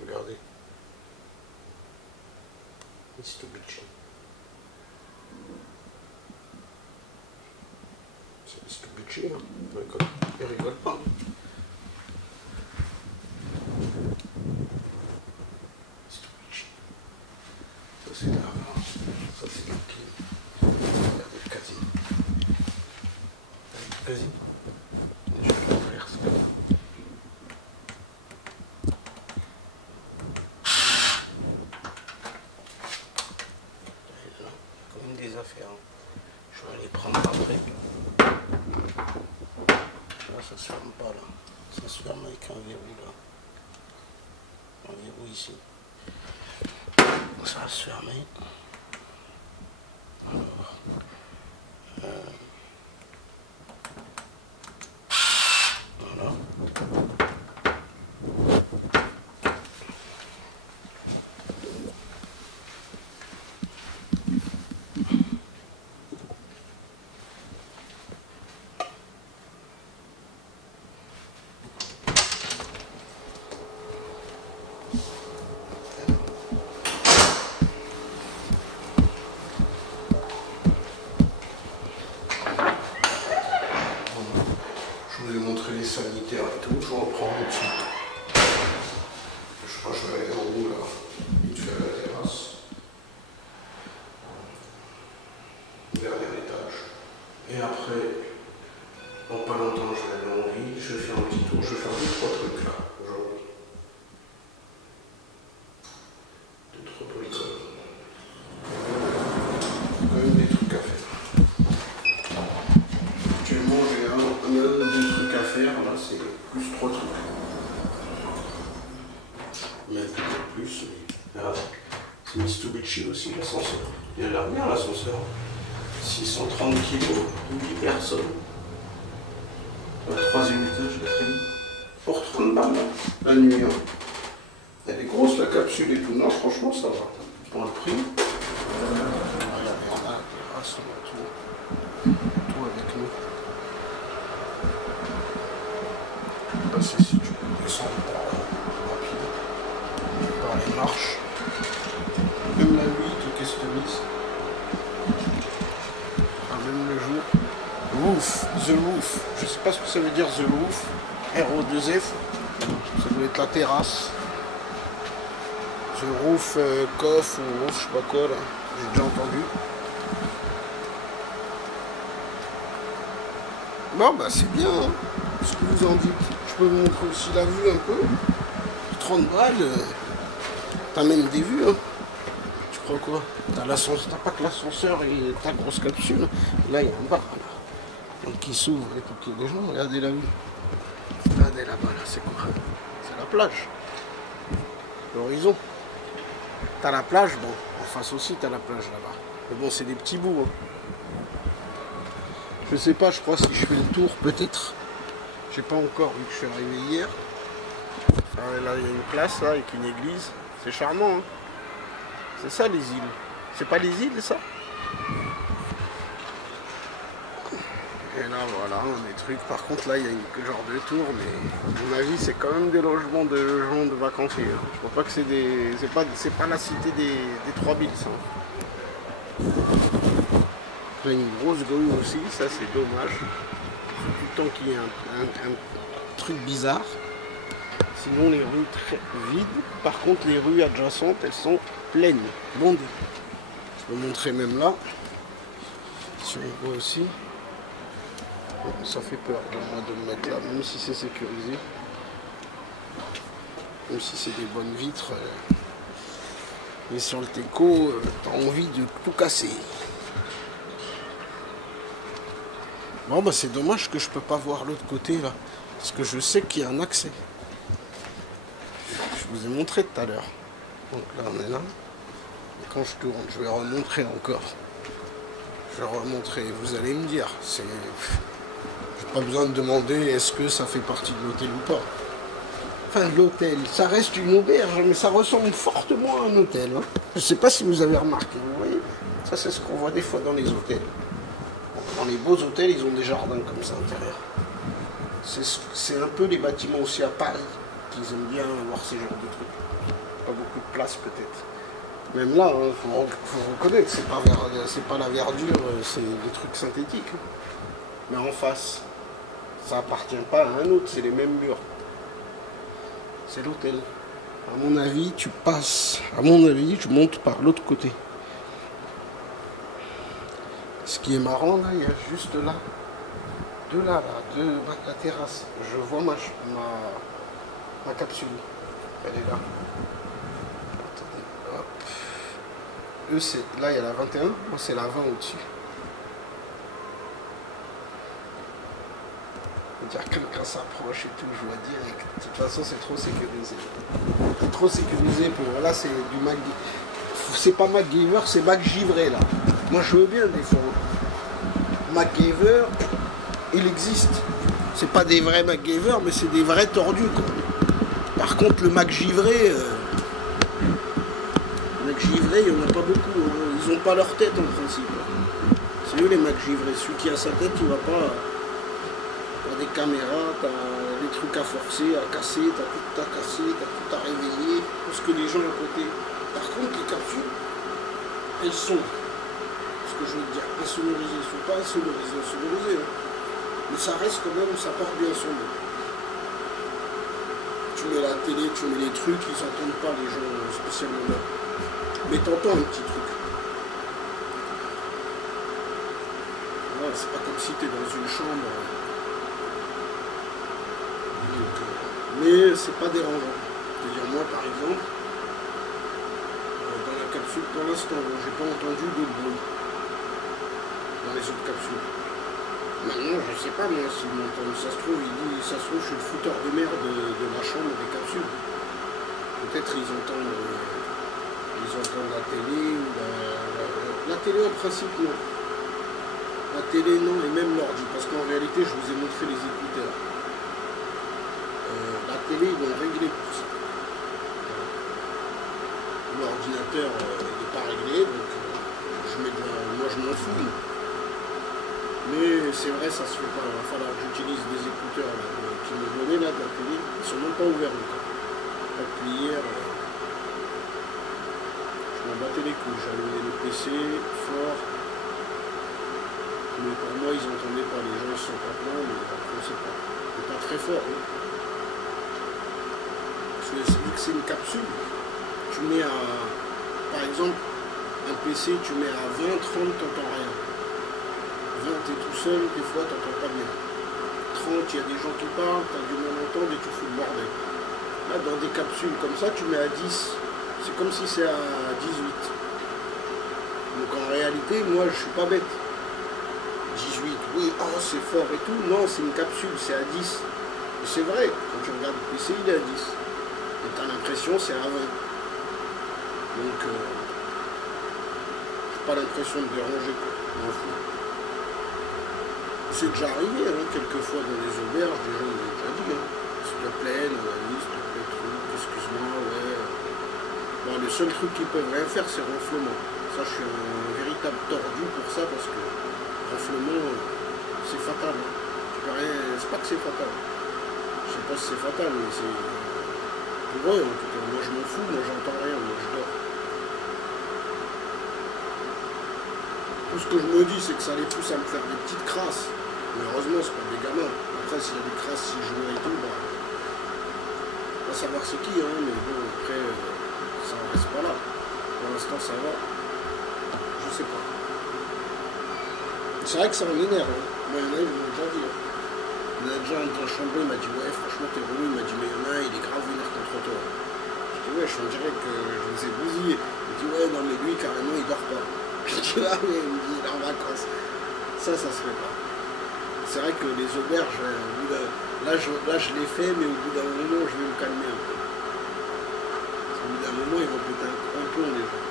Regardez. Mitsubishi. C'est Mitsubishi, hein. Il rigole pas. Mitsubishi. Ça c'est là. Ça c'est là. Regardez le casino. Le casino. Je vais l'ouvrir ça. Affaires. Je vais aller prendre après. Là, ça se ferme pas là. Ça se ferme avec un verrou là. Un verrou ici. Ça va se fermer. Alors. Voilà. Je vous ai montré les sanitaires et tout, je reprends tout de suite. Je crois que je vais aller en haut là, vite fait à la terrasse. Dernier étage. Et après, dans pas longtemps, je vais aller en ville, je vais faire un petit tour, je vais faire 2-3 trucs là aujourd'hui. 2-3 bricoles. Quand même des trucs à faire. Actuellement, j'ai un ou deux trucs à faire, là c'est plus 3 trucs. Mais peut-être plus, mais regardez. C'est Mitsubishi aussi l'ascenseur. Il a l'air bien l'ascenseur. 630 kg, 8 personnes. Au 3e étage, 4e. Pour 30 balles la nuit. Hein. Elle est grosse la capsule et tout. Non, franchement, ça va. Pour le prix. Regardez, on a la terrasse, on a tout. Tout avec nous. Là, c'est si tu peux descendre par rapide. Par les marches. Même la nuit, tout est customise. Même le jour. Roof, the roof. Je sais pas ce que ça veut dire the roof. RO2F. Ça doit être la terrasse. The roof, coff ou roof, je sais pas quoi là. J'ai déjà entendu. Bon bah c'est bien. Hein. Ce que vous en dites. Je peux vous montrer aussi la vue un peu. 30 balles. T'as même des vues. Hein. Tu crois quoi? T'as pas que l'ascenseur et ta grosse capsule. Là, il y a un bar là. Donc qui s'ouvre et tout qui est des gens. Regardez la vue. Regardez là-bas, là, c'est quoi? C'est la plage. L'horizon. T'as la plage, bon, en face aussi t'as la plage là-bas. Mais bon, c'est des petits bouts. Hein. Je sais pas, je crois si je fais le tour, peut-être. J'ai pas encore vu que je suis arrivé hier. Ah, là, il y a une place là avec une église. C'est charmant. Hein. C'est ça les îles. C'est pas les îles ça? Et là voilà, des trucs. Par contre là il y a une genre de tour, mais à mon avis c'est quand même des logements de gens de vacanciers. Hein. Je crois pas que c'est des. C'est pas la cité des 3000 ça. Il y a une grosse grue aussi, ça c'est dommage. Tout le temps qu'il y ait un truc bizarre. Sinon les rues très vides. Par contre les rues adjacentes elles sont pleines, bondées. Je peux montrer même là. Si on voit aussi. Ça fait peur de me mettre là, même si c'est sécurisé. Même si c'est des bonnes vitres. Mais sur le Teco, t'as envie de tout casser. Bon bah c'est dommage que je peux pas voir l'autre côté là. Parce que je sais qu'il y a un accès. Je vous ai montré tout à l'heure. Donc là on est là. Et quand je tourne, je vais remontrer encore. Je vais remontrer, vous allez me dire. J'ai pas besoin de demander est-ce que ça fait partie de l'hôtel ou pas. Enfin, de l'hôtel, ça reste une auberge, mais ça ressemble fortement à un hôtel. Hein. Je sais pas si vous avez remarqué, vous voyez. Ça, c'est ce qu'on voit des fois dans les hôtels. Dans les beaux hôtels, ils ont des jardins comme ça à l'intérieur. C'est un peu les bâtiments aussi à Paris qu'ils aiment bien avoir ces genres de trucs. Pas beaucoup de place peut-être. Même là, il faut reconnaître, c'est pas la verdure, c'est des trucs synthétiques. Hein. Mais en face, ça appartient pas à un autre, c'est les mêmes murs. C'est l'hôtel. À mon avis, tu passes. À mon avis, tu montes par l'autre côté. Ce qui est marrant, là, il y a juste là, de là, de la terrasse. Je vois ma capsule. Elle est là. Attendez, hop. Eux, là, il y a la 21. Moi, c'est la 20 au-dessus. Dire quelqu'un s'approche et tout, je vois direct. De toute façon, c'est trop sécurisé. C'est trop sécurisé pour. Là, c'est du Mac. C'est pas MacGyver, c'est MacGyvré là. Moi, je veux bien des fois. MacGyver, il existe. C'est pas des vrais MacGyver, mais c'est des vrais tordus quoi. Par contre, le MacGyvré, il n'y en a pas beaucoup. Hein. Ils ont pas leur tête en principe. C'est eux les MacGyvrés. Celui qui a sa tête, il va pas. T'as des caméras, t'as des trucs à forcer, à casser, t'as tout à casser, t'as tout à réveiller, parce que les gens à côté. Par contre, les capsules, elles sont, ce que je veux dire, insonorisées, elles sont pas insonorisées, hein. Mais ça reste quand même, ça porte bien son nom. Tu mets la télé, tu mets les trucs, ils n'entendent pas les gens spécialement là. Mais t'entends un petit truc. Voilà, c'est pas comme si t'es dans une chambre. Mais c'est pas dérangeant. C'est-à-dire moi par exemple, dans la capsule pour l'instant, j'ai pas entendu de bruit dans les autres capsules. Maintenant je sais pas moi s'ils m'entendent, ça se trouve je suis le fouteur de merde de la chambre des capsules. Peut-être ils entendent la télé ou la télé en principe non. La télé non et même l'ordi parce qu'en réalité je vous ai montré les écouteurs. La télé, ils vont régler tout ça. L'ordinateur, il n'est pas réglé, donc moi je m'en fous. Mais c'est vrai, ça se fait pas. Il va falloir que j'utilise des écouteurs là, qui m'ont donné là de la télé. Ils sont même pas ouverts encore. Depuis hier, je m'en battais les couilles. J'ai allumé le PC fort. Mais pour moi, ils n'entendaient pas. Les gens ne sont pas pleins, mais après, on ne sait pas. C'est pas très fort. Hein. Vu que c'est une capsule, tu mets à, par exemple, un PC, tu mets à 20, 30, t'entends rien. 20, t'es tout seul, des fois, t'entends pas bien. 30, il y a des gens qui parlent, t'as du mal à entendre et tu fous le bordel. Là, dans des capsules comme ça, tu mets à 10. C'est comme si c'est à 18. Donc en réalité, moi, je suis pas bête. 18, oui, oh, c'est fort et tout. Non, c'est une capsule, c'est à 10. Et c'est vrai, quand tu regardes le PC, il est à 10. Et t'as l'impression c'est à 20. Donc j'ai pas l'impression de déranger quoi. C'est déjà arrivé hein, quelquefois dans les auberges, des gens ils ont déjà dit hein. S'il te plaît, s'il te plaît, excuse-moi, ouais. Bon, le seul truc qu'ils peuvent rien faire c'est ronflement. Ça je suis un véritable tordu pour ça parce que ronflement c'est fatal. Hein. Tu peux rien. C'est pas que c'est fatal. Je sais pas si c'est fatal, mais c'est. Pour eux, en tout cas, moi je m'en fous, moi j'entends rien, moi je dors. Tout ce que je me dis, c'est que ça les pousse à me faire des petites crasses. Mais heureusement, c'est pas des gamins. Après, s'il y a des crasses, si je vois et tout, bah. On va savoir c'est qui, hein, mais bon, après, ça reste pas là. Pour l'instant, ça va. Je sais pas. C'est vrai que ça m'énerve, hein. Moi, il y en a, ils m'ont déjà dit, hein. Il y a déjà un chambré, il m'a dit ouais franchement t'es relou, il m'a dit mais il y en a un, il est grave vénère contre toi. Je dis ouais je dirais que je vous ai bousillé. Il me dit ouais non mais lui carrément il dort pas. Je dis ah mais il me dit il est en vacances. Ça se fait pas. C'est vrai que les auberges, là je l'ai fait mais au bout d'un moment je vais me calmer un peu. Au bout d'un moment ils vont péter un plomb les gens.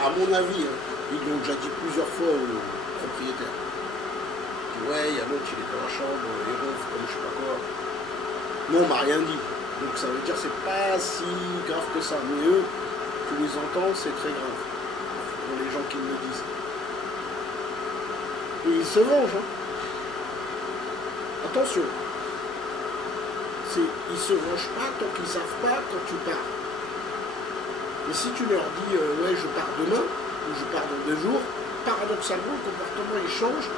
à mon avis, hein, ils l'ont déjà dit plusieurs fois aux propriétaires. Ouais, il y a l'autre, il est dans la chambre, il ronfle comme je sais pas quoi. Moi, on m'a rien dit. Donc ça veut dire que c'est pas si grave que ça. Mais eux, tu les entends, c'est très grave. Pour les gens qui me le disent. Et ils se vengent. Hein. Attention. Ils se vengent pas tant qu'ils savent pas quand tu pars. Mais si tu leur dis ouais je pars demain, ou je pars dans 2 jours, paradoxalement le comportement il change.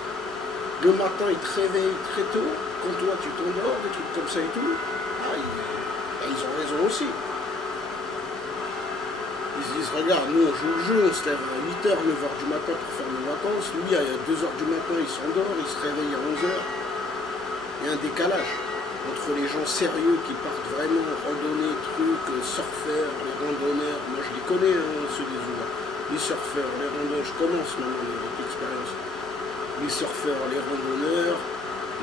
Le matin, ils te réveillent très tôt, quand toi tu t'endors, des trucs comme ça et tout. Ah, ils ont raison aussi. Ils se disent, regarde, nous on joue le jeu, on se lève à 8h, 9h du matin pour faire nos vacances. Lui, à 2h du matin, il s'endort, il se réveille à 11h. Il y a un décalage entre les gens sérieux qui partent vraiment randonner, trucs, surfeurs, les randonneurs. Moi, je les connais, hein, ceux des Ouverts. Les surfeurs, les randonneurs, je commence maintenant avec l'expérience. Les surfeurs, les randonneurs,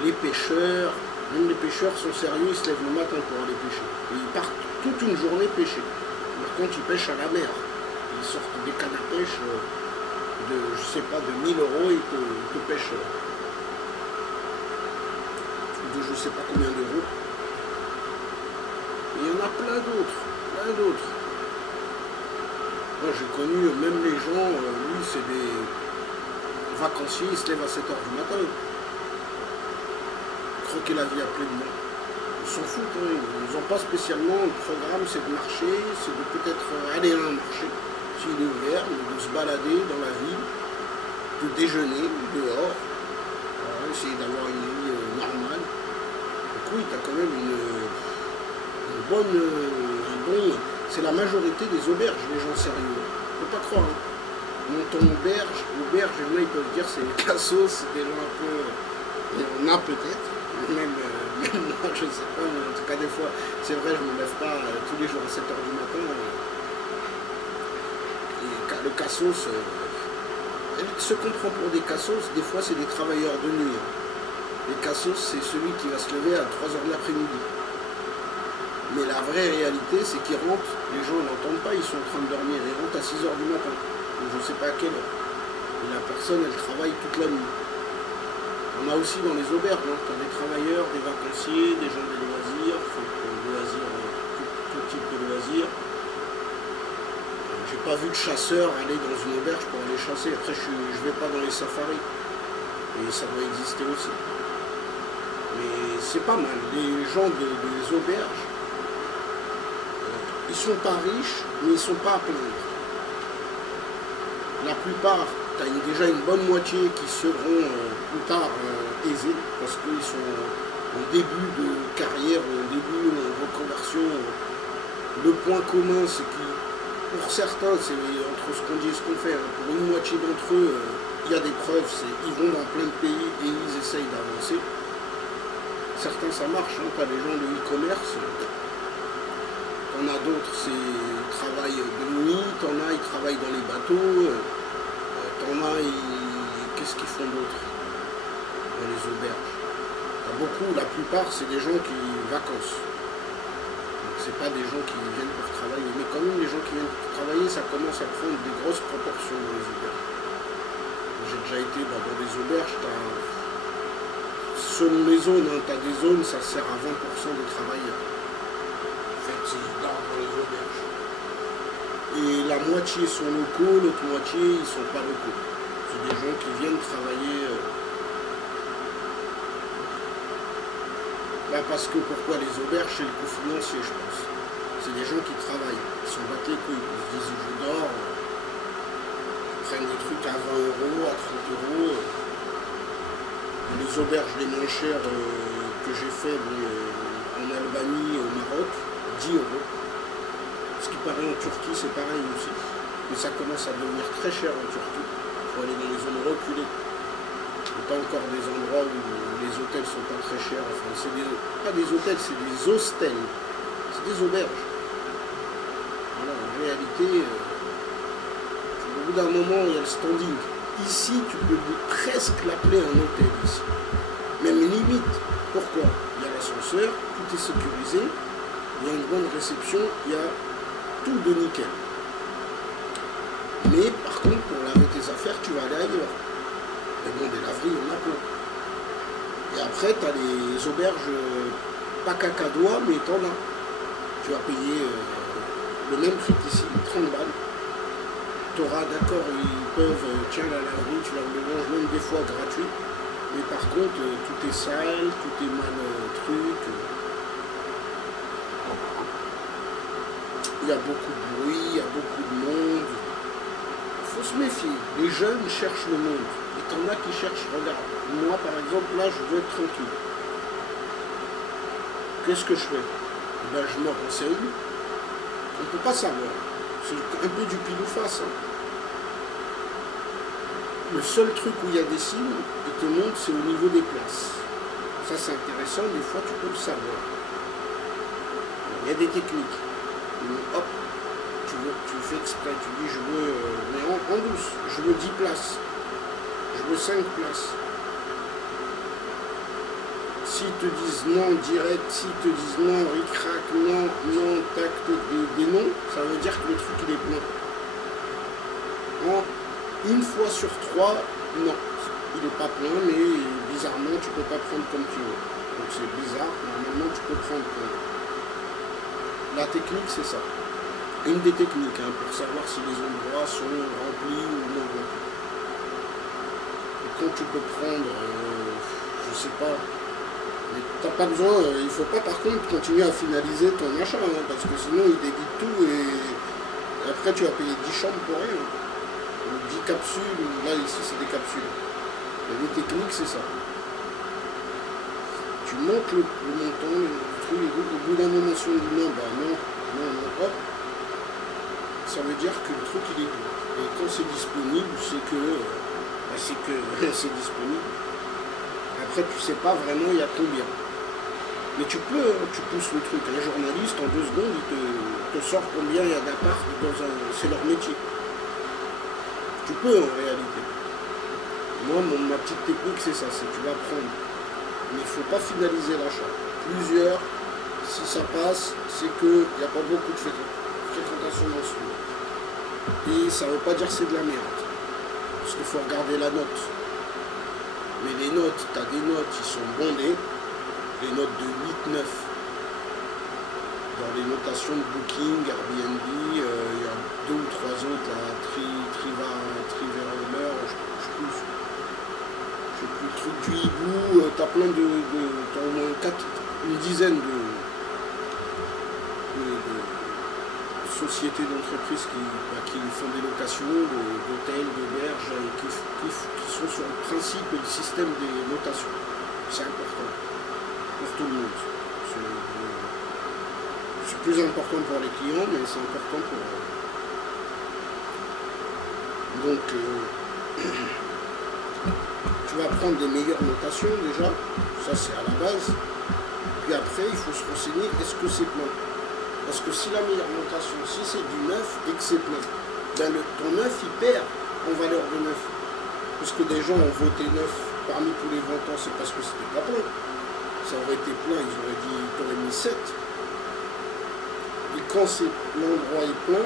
les pêcheurs. Même les pêcheurs sont sérieux, ils se lèvent le matin pour aller pêcher. Et ils partent toute une journée pêcher. Par contre, ils pêchent à la mer. Ils sortent des cannes à pêche de, je sais pas, de 1000 €, ils te pêchent de je sais pas combien d'euros. Et il y en a plein d'autres, plein d'autres. Moi, j'ai connu même les gens, lui, c'est des vacanciers, ils se lèvent à 7h du matin. Croquer la vie à pleine main. Ils s'en foutent, hein. Ils n'ont pas spécialement le programme, c'est de marcher, c'est de peut-être aller à un marché, s'il est ouvert, mais de se balader dans la ville, de déjeuner dehors, voilà, essayer d'avoir une vie normale. Donc oui, tu as quand même un bon... C'est la majorité des auberges, les gens sérieux. Faut pas croire. Hein. Montant auberge, il y en a, ils peuvent dire c'est les cassos, c'est des gens un peu... Il y en a peut-être, même moi, je sais pas, mais en tout cas des fois, c'est vrai, je ne me lève pas tous les jours à 7h du matin. Et le cassos, ce qu'on prend pour des cassos, des fois c'est des travailleurs de nuit. Hein. Les cassos, c'est celui qui va se lever à 3h de l'après-midi. Mais la vraie réalité, c'est qu'ils rentrent, les gens n'entendent pas, ils sont en train de dormir, ils rentrent à 6h du matin, ou je ne sais pas à quelle heure. Et la personne, elle travaille toute la nuit. On a aussi dans les auberges, hein, tu as des travailleurs, des vacanciers, des gens de loisirs, tout type de loisirs. J'ai pas vu de chasseur aller dans une auberge pour aller chasser. Après, je vais pas dans les safaris. Et ça doit exister aussi. Mais c'est pas mal. Les gens des auberges, ils sont pas riches, mais ils sont pas à plaindre. La plupart, tu as déjà une bonne moitié qui seront plus tard aisés, parce qu'ils sont en début de carrière, en début de reconversion. Le point commun, c'est que pour certains, c'est entre ce qu'on dit et ce qu'on fait. Hein. Pour une moitié d'entre eux, il y a des preuves, ils vont dans plein de pays et ils essayent d'avancer. Certains, ça marche, hein. Tu as les gens de e-commerce. T'en as d'autres, ils travaillent de nuit, t'en as, ils travaillent dans les bateaux, t'en as, qu'est-ce qu'ils font d'autre dans les auberges? T'as beaucoup, la plupart, c'est des gens qui vacances. Donc c'est pas des gens qui viennent pour travailler, mais quand même les gens qui viennent pour travailler, ça commence à prendre des grosses proportions dans les auberges. J'ai déjà été dans des auberges, selon les zones, hein, t'as des zones, ça sert à 20% des travailleurs. Ils dorment dans les auberges. Et la moitié sont locaux, l'autre moitié ils ne sont pas locaux. C'est des gens qui viennent travailler. Parce que pourquoi les auberges, c'est le coût financier, je pense. C'est des gens qui travaillent, ils sont battent les couilles, ils se disent je dors, ils prennent des trucs à 20 €, à 30 €. Les auberges les moins chères que j'ai fait en Albanie, au Maroc, 10 €. Ce qui paraît en Turquie, c'est pareil aussi. Mais ça commence à devenir très cher en Turquie. Il faut aller dans les zones reculées. Il n'y a pas encore des endroits où les hôtels ne sont pas très chers. Enfin, c'est pas des hôtels, c'est des hostels. C'est des auberges. Voilà, en réalité, au bout d'un moment, il y a le standing. Ici, tu peux presque l'appeler un hôtel ici. Même limite. Pourquoi? Il y a l'ascenseur, tout est sécurisé. Il y a une bonne réception, il y a tout de nickel. Mais par contre, pour laver tes affaires, tu vas aller ailleurs. Mais bon, des laveries, on a plein. Et après, tu as les auberges, pas cacadois, mais t'en as. Tu vas payer le même prix qu'ici, 30 balles. Tu auras, d'accord, ils peuvent, tiens, la laverie, tu leur le manges même des fois gratuit. Mais par contre, tout est sale, tout est mal truc. Il y a beaucoup de bruit, il y a beaucoup de monde. Il faut se méfier. Les jeunes cherchent le monde. Et t'en as qui cherchent, regarde. Moi, par exemple, là, je veux être tranquille. Qu'est-ce que je fais? Ben, je me renseigne. On ne peut pas savoir. C'est un peu du pile ou face. Hein. Le seul truc où il y a des signes, ils te montrent, c'est au niveau des places. Ça, c'est intéressant. Des fois, tu peux le savoir. Il y a des techniques. Hop, tu fais exprès. Tu dis, je veux, mais en douce, je veux 10 places. Je veux 5 places. S'ils te disent non direct, s'ils te disent non, ric-rac, non, non, tac, des noms, ça veut dire que le truc il est plein. Une fois sur 3, non, il n'est pas plein, mais bizarrement tu peux pas prendre comme tu veux. Donc c'est bizarre, normalement tu peux prendre comme. La technique c'est ça. Une des techniques hein, pour savoir si les endroits sont remplis ou non remplis. Et quand tu peux prendre, je sais pas. Mais t'as pas besoin, il ne faut pas par contre continuer à finaliser ton achat, hein, parce que sinon il débite tout et après tu vas payer 10 chambres pour rien. 10 capsules, là ici c'est des capsules. Et les techniques c'est ça. Tu montes le montant, le truc, et au bout d'un moment si on dit non, bah non, hop, ça veut dire que le truc il est bon. Et quand c'est disponible, c'est que c'est disponible. Après, tu sais pas vraiment il y a combien. Mais tu peux, tu pousses le truc. Un journaliste, en 2 secondes, il te sort combien il y a d'appart dans un. C'est leur métier. Tu peux en réalité. Moi, ma petite technique, c'est ça. C'est tu vas prendre. Mais il ne faut pas finaliser l'achat. Plusieurs, si ça passe, c'est qu'il n'y a pas beaucoup de fréquentation dans ce lieu. Et ça ne veut pas dire que c'est de la merde. Parce qu'il faut regarder la note. Mais les notes, tu as des notes qui sont bondées, les notes de 8, 9. Dans les notations de Booking, Airbnb, il y a 2 ou 3 autres, là, Trivaler, je sais plus le truc du hibou, tu as plein t'as au moins une dizaine de sociétés d'entreprises qui font des locations d'hôtels, d'auberges, qui sont sur le principe et le système des notations. C'est important pour tout le monde. C'est plus important pour les clients, mais c'est important pour eux. Donc, tu vas prendre des meilleures notations déjà, ça c'est à la base. Puis après, il faut se renseigner, est-ce que c'est plein? Parce que si la meilleure notation, si c'est du neuf et que c'est plein, ben ton neuf il perd en valeur de neuf. Parce que des gens ont voté neuf parmi tous les votants, c'est parce que c'était pas plein. Ça aurait été plein, ils auraient dit, ils t'auraient mis 7. Et quand l'endroit est plein,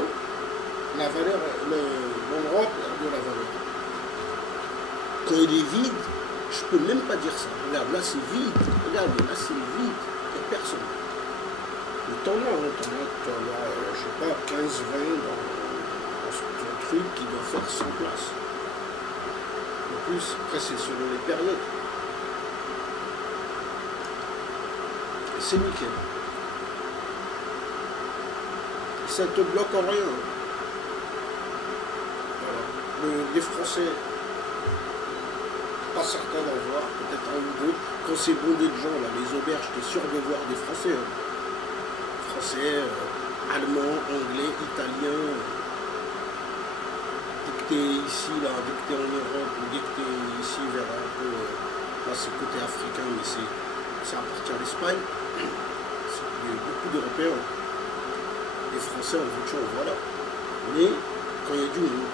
la valeur, l'endroit perd de la valeur. Quand il est vide, je peux même pas dire ça. Regarde, là c'est vide. Regarde, là c'est vide. Il n'y a personne. Mais t'en as, je sais pas, 15, 20 dans ce truc qui doit faire 100 places. En plus, après c'est selon les périodes. C'est nickel. Ça te bloque en rien. Voilà. Les Français, pas certains d'en voir, peut-être un ou deux. Quand c'est bondé de gens, là, les auberges, t'es sûr de voir des Français. Hein. Français, allemand, anglais, italien. Dès que t'es ici, là, dès que t'es en Europe, ou dès que t'es ici vers un peu, là c'est côté africain, mais ça appartient à l'Espagne. Il y a beaucoup d'Européens. Les Français en voiture, voilà. Mais quand il y a du monde,